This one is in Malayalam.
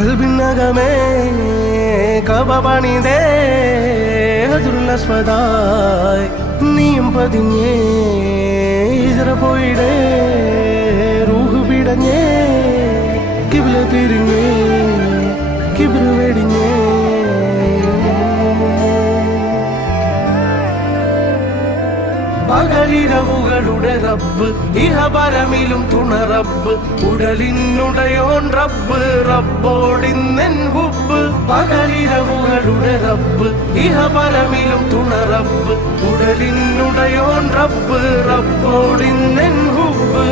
കൽബിനകമേ കബപണിതേ ഹജറുൽ അസ്വദായി നീയും പതിഞ്ഞേ ഹിജ്റ പോയിടേ റൂഹ് പിടഞ്ഞേ കിബ്ല തിരിഞ്ഞേ കിബ്ർ വെടിഞ്ഞേ പകലിരവുകളുടെ റബ്ബ് ഇഹപരമിലും തുണ റബ്ബ് ഉടലിനുടയോൻ റബ്ബ് റബ്ബോടിന്നെൻ ഹുബ്ബ് പകലിരവുകളുടെ റബ്ബ് ഇഹപരമിലും തുണ റബ്ബ് ഉടലിനുടയോൻ റബ്ബ് റബ്ബോടിന്നെൻ ഹുബ്ബ്